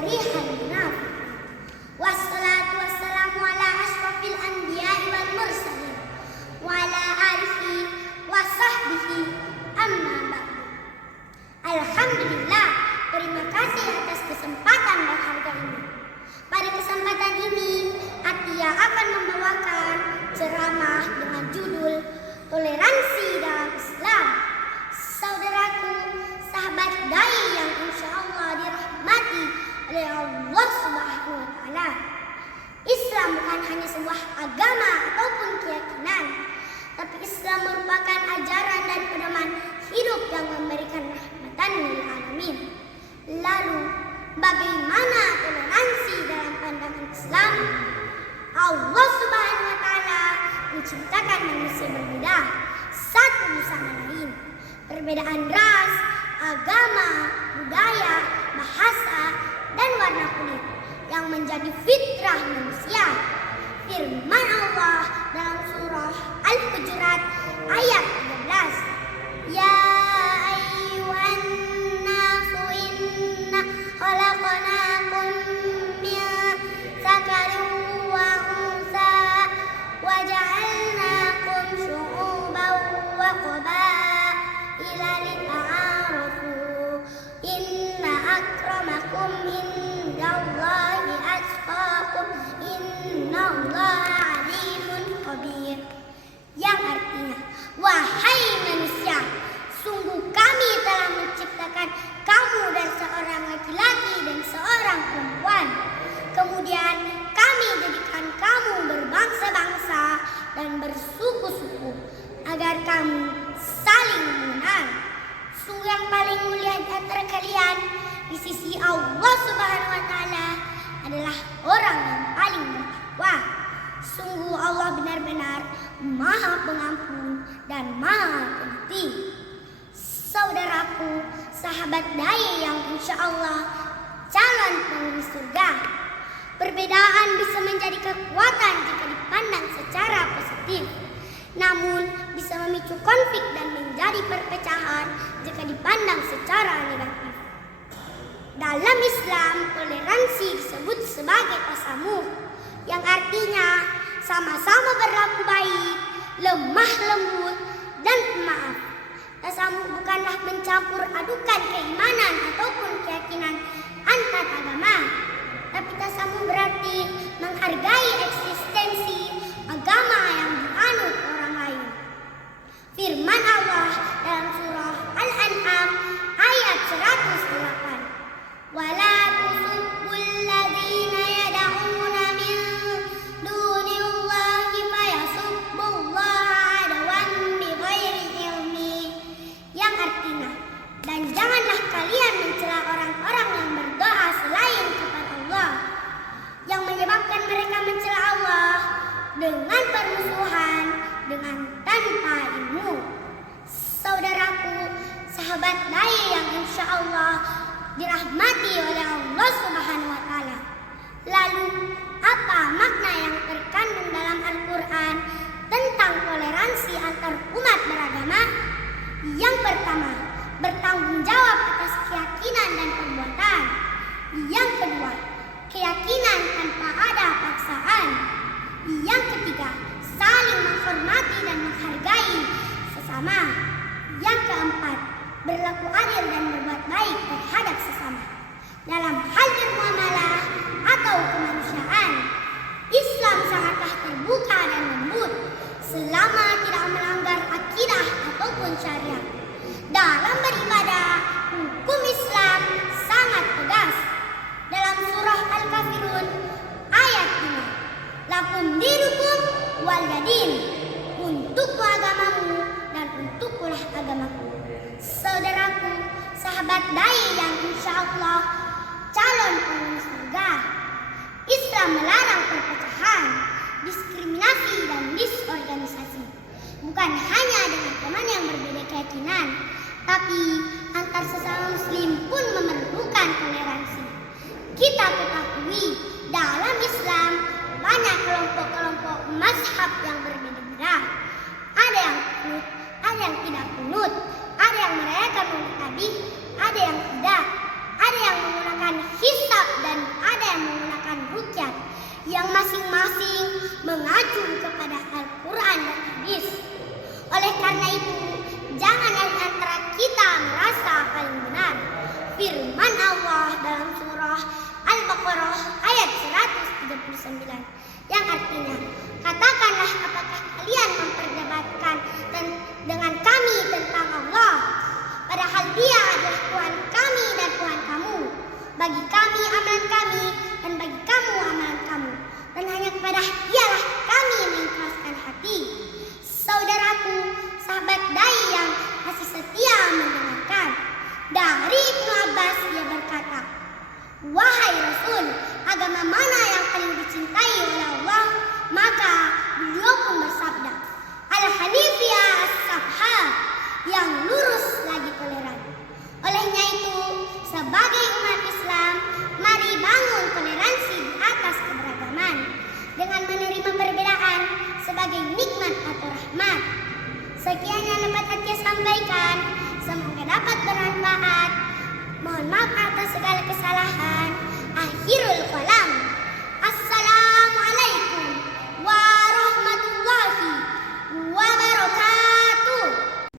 sarihal munafiqin. Wassalatu wassalamu ala asyrafil anbiya'i wal mursalin wa ala alihi wa sahbihi amma ba'du. Alhamdulillah, terima kasih atas kesempatan berharga ini. Pada kesempatan ini, Atia akan membawakan ceramah dengan judul Toleransi dalam Islam. Saudaraku, sahabat dai yang insya Allah dirahmati oleh Allah Subhanahu wa Ta'ala. Islam bukan hanya sebuah agama ataupun keyakinan, tapi Islam merupakan ajaran dan pedoman hidup yang memberikan rahmatan lil alamin. Lalu, bagaimana toleransi dalam pandangan Islam? Allah Subhanahu wa Ta'ala menciptakan manusia berbeda satu sama lain. Perbedaan ras, agama, budaya, bahasa, dan warna kulit yang menjadi fitrah manusia. Firman Allah dalam surah Al-Hujurat ayat 13. Ya ayyuhan nasu inna khalaqnakum min dzakarin wa unsa wa ja'alnakum syu'uban wa qabaila lita'arafu inna akramakum indallahi atqakum innallaha alimun khabir. Yang artinya, wahai manusia, sungguh kami telah menciptakan kamu dari seorang laki-laki dan seorang perempuan. Kemudian kami jadikan kamu berbangsa-bangsa dan bersuku-suku agar kamu saling mengenal. Sungguh yang paling mulia di antara kalian di sisi Allah Subhanahu wa Ta'ala adalah orang yang paling bertakwa. Sungguh Allah benar-benar Maha Pengampun dan Maha Pengerti. Saudaraku, sahabat dai yang insya Allah calon penghuni surga. Perbedaan bisa menjadi kekuatan jika dipandang secara positif, namun bisa memicu konflik dan menjadi perpecahan jika dipandang secara negatif. Dalam Islam, toleransi disebut sebagai tasamuh, yang artinya sama-sama berlaku baik, lemah lembut, dan pemaaf. Tasamuh bukanlah mencampur adukan keimanan ataupun keyakinan antar agama, tapi tasamuh berarti menghargai eksistensi agama yang dianut orang lain. Firman Allah dalam surah Al-An'am ayat 108. Wala tusubbul ladzina yad'una min dunillahi fayasubbullaha adwan bighairi ilmi. Yang artinya, dan janganlah kalian mencela orang-orang yang berdoa selain kepada Allah, yang menyebabkan mereka mencela Allah dengan permusuhan, dengan tanpa ilmu. Saudaraku, sahabat dai yang insya Allah dirahmati oleh Allah Subhanahu wa Ta'ala. Lalu, apa makna yang terkandung dalam Al-Quran tentang toleransi antar umat beragama? Yang pertama, bertanggung jawab atas keyakinan dan perbuatan. Yang kedua, keyakinan tanpa ada paksaan. Yang ketiga, saling menghormati dan menghargai sesama. Yang keempat, berlaku adil dan berbuat baik terhadap sesama. Dalam hal bermuamalah atau kemanusiaan, Islam sangatlah terbuka dan lembut selama tidak melanggar akidah ataupun syariat. Dalam beribadah, hukum Islam sangat tegas. Dalam surah Al-Kafirun ayat 5, lakum dinukum waliyadin, untukku agamamu dan untukkulah agamaku. Saudaraku, sahabat dai yang insya Allah calon penghuni surga. Islam melarang perpecahan, diskriminasi dan disorganisasi. Bukan hanya dengan teman yang berbeda keyakinan, tapi antar sesama muslim pun memerlukan toleransi. Kita ketahui dalam Islam banyak kelompok-kelompok mazhab yang berbeda-beda. Ada yang kunut, ada yang tidak kunut, ada yang merayakan Maulid Nabi, ada yang tidak, ada yang menggunakan hisab dan Al-Baqarah ayat 139 yang artinya, katakanlah apakah kalian memperdebatkan dengan kami tentang Allah, padahal Dia adalah Tuhan kami dan Tuhan kamu. Bagi kami amalan kami dan bagi kamu amalan kamu, dan hanya kepada Dialah kami mengikhlaskan hati. Saudaraku, sahabat dai yang masih setia mendengarkan, dari Ibnu Abbas dia berkata, "Wahai Rasul, agama mana yang paling dicintai oleh Allah?" Maka beliau pun bersabda, "Al-Hanifiyah as-Samha," yang lurus lagi toleran. Olehnya itu, sebagai umat Islam, mari bangun toleransi di atas keberagaman dengan menerima perbedaan sebagai nikmat atau rahmat. Sekian yang dapat saya sampaikan, semoga dapat bermanfaat. Mohon maaf atas segala kesalahan. Akhirul kalam.